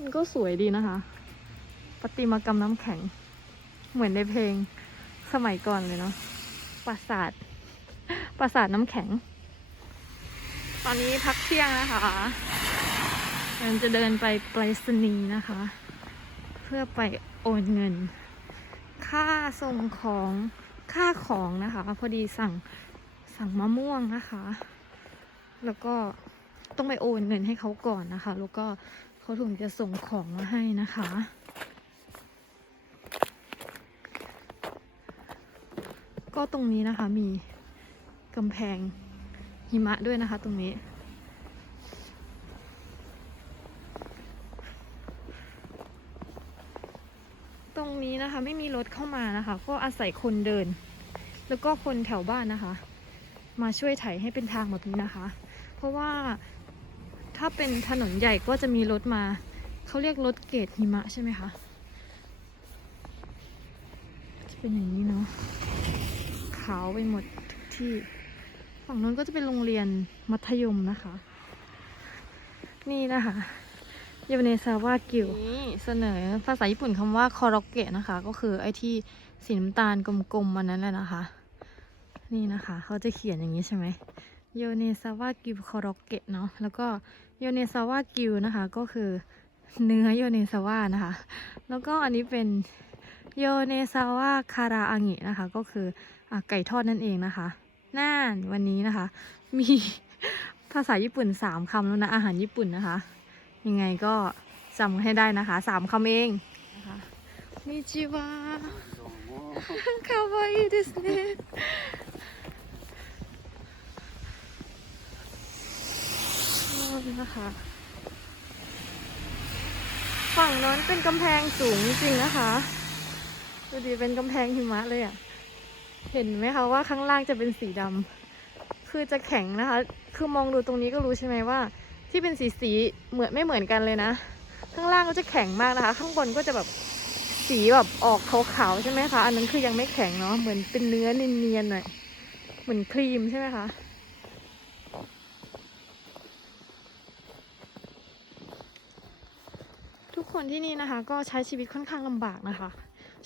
มันก็สวยดีนะคะประติมากรรมน้ำแข็ง เหมือนในเพลงสมัยก่อนเลยเนาะปราสาทปราสาทน้ำแข็ง ตอนนี้พักเที่ยงนะคะมันจะเดินไปไปรษณีย์นะคะ เพื่อไปโอนเงิน ค่าส่งของค่าของนะคะ พอดีสั่งสั่งมะม่วงนะคะ แล้วก็ต้องไปโอนเงินให้เขาก่อนนะคะ แล้วก็ เขาถึงจะส่งของมาให้นะคะ ก็ตรงนี้นะคะมีกำแพงหิมะด้วยนะคะตรงนี้ ตรงนี้นะคะไม่มีรถเข้ามานะคะ ก็อาศัยคนเดิน แล้วก็คนแถวบ้านนะคะ มาช่วยไถให้เป็นทางแบบนี้นะคะ เพราะว่า ถ้าเป็นถนนใหญ่ก็จะมีรถมา เขาเรียกรถเกตหิมะใช่ไหมคะจะเป็นอย่างนี้เนาะขาวไปหมดทุกที่ ฝั่งนู้นก็จะเป็นโรงเรียนมัธยมนะคะ นี่นะคะยาเนซาวากิวนี่เสนอภาษาญี่ปุ่นคำว่าคอร o เกะนะคะ ก็คือไอ้ที่สีน้ำตาลกลมๆมันนั้นแหละนะคะ นี่นะคะ เขาจะเขียนอย่างนี้ใช่ไหม โยเนซาวากิวคอร็อกเกตเนาะแล้วก็โยเนซาวากิวนะคะก็คือเนื้อโยเนซาวานะคะ แล้วก็อันนี้เป็นโยเนซาวาคาราอังินะคะ ก็คืออไก่ทอดนั่นเองนะคะ น่านวันนี้นะคะ มีภาษาญี่ปุ่น 3 คำแล้วนะ อาหารญี่ปุ่นนะคะ ยังไงก็จำให้ได้นะคะ 3 คำเองนะคะนิจิวะคาวาอิเดสเน นะคะ ฝั่งโน้นเป็นกำแพงสูงจริงนะคะ ดูดีเป็นกำแพงหิมะเลยอะ่ะ เห็นไหมคะว่าข้างล่างจะเป็นสีดำ คือจะแข็งนะคะ คือมองดูตรงนี้ก็รู้ใช่ไหมว่า ที่เป็นสีสีเหมือนไม่เหมือนกันเลยนะ ข้างล่างก็จะแข็งมากนะคะ ข้างบนก็จะแบบสีแบบออกขาวๆใช่ไหมคะ อันนั้นคือยังไม่แข็งเนาะ เหมือนเป็นเนื้อเนียนๆหน่อย เหมือนครีมใช่ไหมคะ ทุกคนที่นี่นะคะ ก็ใช้ชีวิตค่อนข้างลำบากนะคะ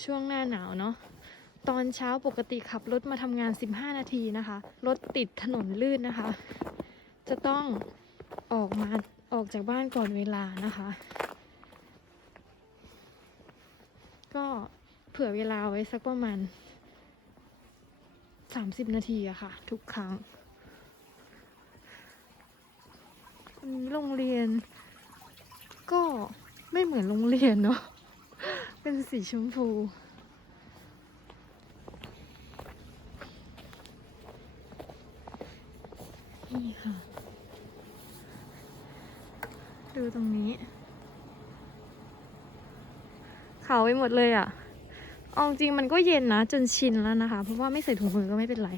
ช่วงหน้าหนาวเนาะตอนเช้าปกติขับรถมาทำงาน 15 นาทีนะคะ รถติดถนนลื่นนะคะ จะต้องออกมาออกจากบ้านก่อนเวลานะคะ ก็เผื่อเวลาไว้สักประมาณ 30 นาทีอะค่ะ ทุกครั้งวันนี้โรงเรียนก็ ไม่เหมือนโรงเรียนเนาะ เป็นสีชมพู นี่ค่ะ ดูตรงนี้ ขาวไปหมดเลยอะ่ะเอาจริงมันก็เย็นนะ จนชินแล้วนะคะ เพราะว่าไม่ใส่ถุงมือก็ไม่เป็นไร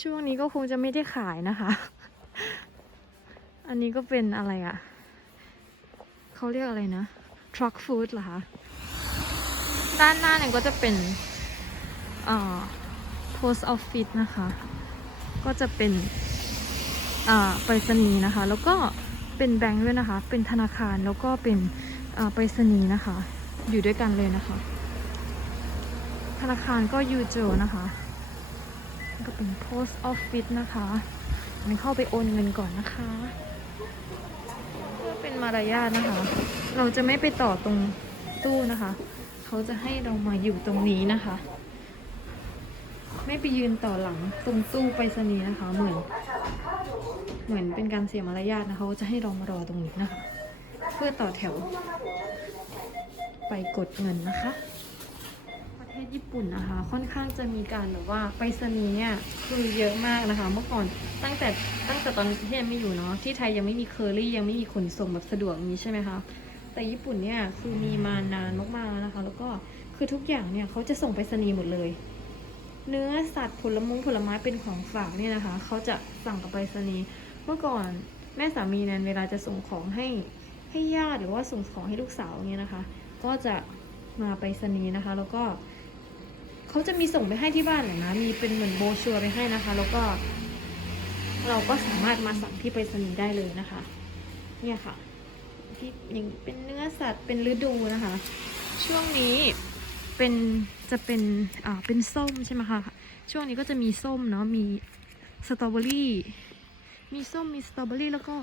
ช่วงนี้ก็คงจะไม่ได้ขายนะคะ อันนี้ก็เป็นอะไรอะ่ะ เขาเรียกอะไรนะ truck food เหรอคะด้านหน้าเนี่ยก็จะเป็นอ่า post office นะคะ ก็จะเป็นอ่าไปรษณีย์นะคะ แล้วก็เป็นแบงค์ด้วยนะคะ เป็นธนาคารแล้วก็เป็นอ่าไปรษณีย์นะคะ อยู่ด้วยกันเลยนะคะ ธนาคารก็ยูโจนะคะก็เป็น post office นะคะอันเข้าไปโอนเงินก่อนนะคะ มารยาทนะคะ เราจะไม่ไปต่อตรงตู้นะคะ เขาจะให้เรามาอยู่ตรงนี้นะคะ ไม่ไปยืนต่อหลังตรงตู้ไปรษณีย์นะคะ เหมือน เหมือนเป็นการเสียมารยาทนะคะเขาจะให้เรามารอตรงนี้นะคะ เพื่อต่อแถว ไปกดเงินนะคะ ทศญี่ปุ่นนะคะ ค่อนข้างจะมีการแบบว่าไปรษณีย์เนี่ยคือเยอะมากนะคะ เมื่อก่อนตั้งแต่ตั้งแต่ตอนที่ยังไม่อยู่เนาะที่ไทยยังไม่มีเคอรี่ยังไม่มีขนส่งแบบสะดวกอย่างนี้ใช่ไหมคะแต่ญี่ปุ่นเนี่ยคือมีมานานมากๆแล้วนะคะ แล้วก็คือทุกอย่างเนี่ยเขาจะส่งไปรษณีย์หมดเลย เนื้อสัตว์ผลมงผลไม้เป็นของฝากเนี่ยนะคะเขาจะสั่งกับไปรษณีย์เมื่อก่อนแม่สามีเนี่ยเวลาจะส่งของให้ให้ญาติหรือว่าส่งของให้ลูกสาวเนี่ยนะคะ ก็จะมาไปรษณีย์นะคะ แล้วก็ เขาจะมีส่งไปให้ที่บ้านเลยนะ มีเป็นเหมือนโบชัวร์ไปให้นะคะ แล้วก็ เราก็สามารถมาสั่งที่ไปรษณีย์ได้เลยนะคะ เนี่ยค่ะ ที่อย่างเป็นเนื้อสัตว์เป็นฤดูนะคะ ช่วงนี้เป็นจะเป็นอ่าเป็นส้มใช่ไหมคะช่วงนี้ก็จะมีส้มเนาะมีสตรอเบอรี่ มีส้มมีสตรอเบอรี่แล้วก็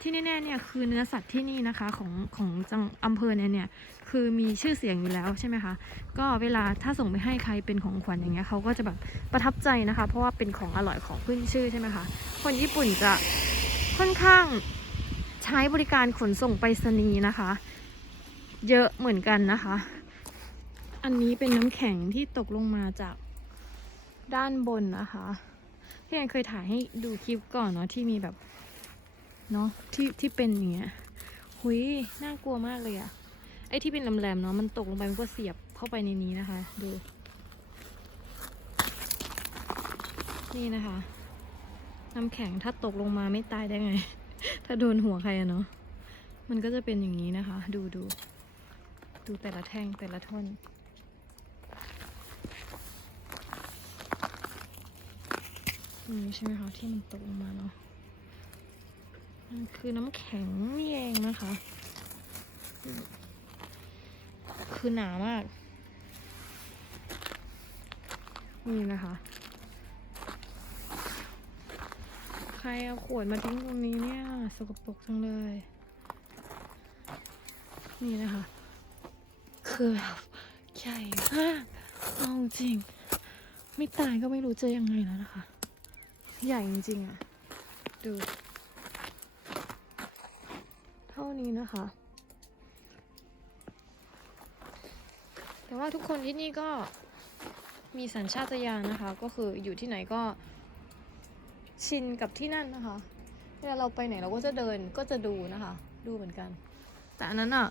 ที่แน่ๆเนี่ยคือเนื้อสัตว์ที่นี่นะคะของของจังอำเภอเนี่ยเนี่ยคือมีชื่อเสียงอยู่แล้วใช่ไหมคะก็เวลาถ้าส่งไปให้ใครเป็นของขวัญอย่างเงี้ยเขาก็จะแบบประทับใจนะคะ เพราะว่าเป็นของอร่อยของขึ้นชื่อใช่ไหมคะคนญี่ปุ่นจะค่อนข้างใช้บริการขนส่งไปรษณีย์นะคะ เยอะเหมือนกันนะคะ อันนี้เป็นน้ำแข็งที่ตกลงมาจากด้านบนนะคะ ที่แอนเคยถ่ายให้ดูคลิปก่อนเนาะที่มีแบบเนาะที่ที่เป็นอย่างเงี้ยหุยน่ากลัวมากเลยอะไอ้ที่เป็นแหลมๆเนาะมันตกลงไปมันก็เสียบเข้าไปในนี้นะคะ ดู นี่นะคะน้ำแข็งถ้าตกลงมาไม่ตายได้ไง ถ้าโดนหัวใครอะเนาะมันก็จะเป็นอย่างนี้นะคะ ดูดูดูแต่ละแท่งแต่ละท่อน นี่ใช่ไหมคะที่มันตกลงมาเนาะมันคือน้ำแข็งนี่เองนะคะ คือหนามาก นี่นะคะ ใครเอาขวดมาทิ้งตรงนี้เนี่ย สกปรกจังเลย นี่นะคะ คือแบบใหญ่มากเอาจริง ไม่ตายก็ไม่รู้จะยังไงแล้วนะคะ ใหญ่จริงๆอะ่ะ ดู เท่านี้นะคะ แต่ว่าทุกคนที่นี่ก็มีสัญชาตญาณนะคะ ก็คืออยู่ที่ไหนก็ชินกับที่นั่นนะคะเวลาเราไปไหนเราก็จะเดินก็จะดูนะคะ ดูเหมือนกัน แต่อันนั้นอะ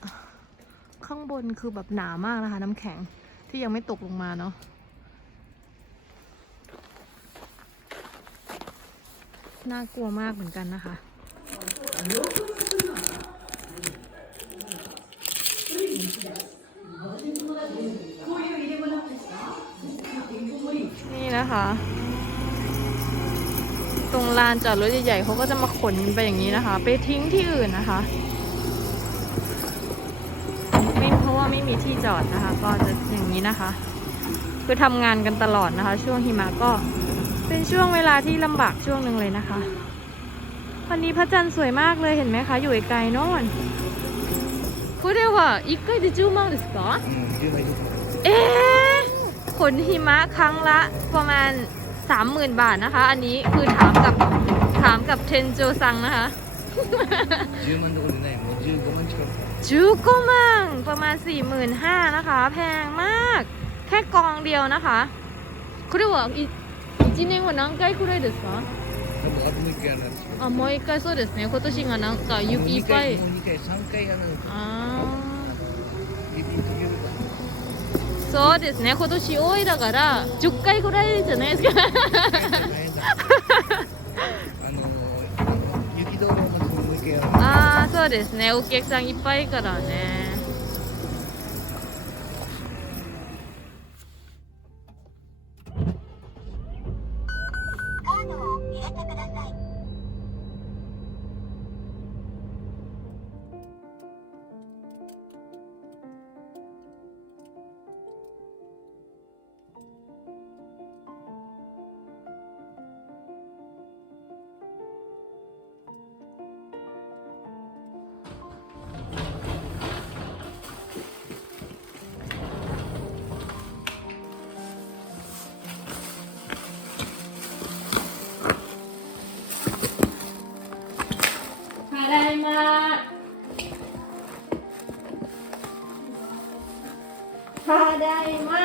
ข้างบนคือแบบหนามากนะคะ น้ำแข็งที่ยังไม่ตกลงมาเนาะ น่ากลัวมากเหมือนกันนะคะ นี่นะคะ ตรงลานจอดรถใหญ่ๆเขาก็จะมาขนไปอย่างนี้นะคะ ไปทิ้งที่อื่นนะคะไม่เพราะว่าไม่มีที่จอดนะคะ ก็จะอย่างนี้นะคะ คือทำงานกันตลอดนะคะ ช่วงหิมะก็ เป็นช่วงเวลาที่ลำบากช่วงหนึ่งเลยนะคะ วันนี้พระจันทร์สวยมากเลยเห็นไหมคะ อยู่ไกลๆโน่นこれは1回で10万ですかうん、10枚です。เอ๊ะขนหิมะครั้งละประมาณ 30,000 บาทนะคะ อันนี้คือถามกับถามกับเทนโจซังนะคะ 10万どころじゃない、もう15万近く。 จูโกมังประมาณ 45,000นะคะ แพงมาก แค่กองเดียวนะคะこれはい 一年は何回くらいですか？あもう一回そうですね。今年がなんか雪いっぱい。あそうですね。今年多いだから十回ぐらいじゃないですか？ああそうですね。お客さんいっぱいからね。Ada Tadaima.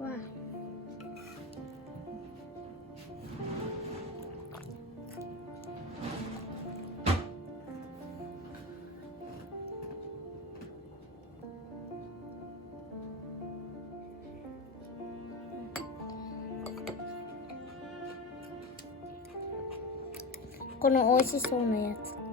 าこの美味しそうなやつ。